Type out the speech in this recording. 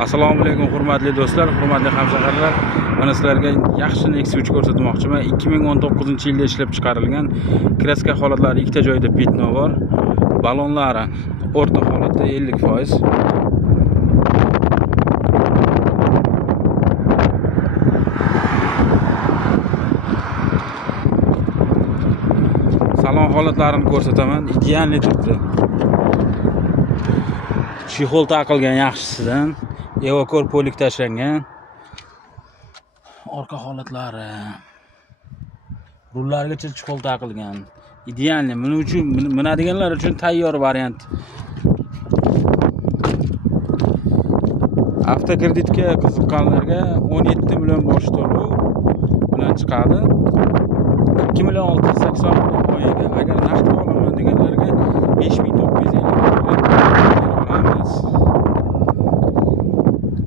Assalomu alaykum hurmatli do'stlar, hurmatli hamshaharlar. Mana sizlarga yaxshi Nexus 3 ko'rsatmoqchiman. 2019-yilda ishlab chiqarilgan kraska holatlari ikkita joyda pitno bor. Balonlari o'rta holatda 50%. Salon holatlarini ko'rsataman. Idealni turibdi. Chexol taqilgan yaxshisidan. Evakor polik tashlangan. Orqa holatlari. Rullargacha chexol taqilgan. Idealni. Buning uchun minadiganlar uchun tayyor variant. Avtokreditga qiziqqanlarga 17 million bosh to'lov bilan chiqadi. 2 million 680 ming oyiga. Agar naqd olaman deganlarga 5950 olamiz.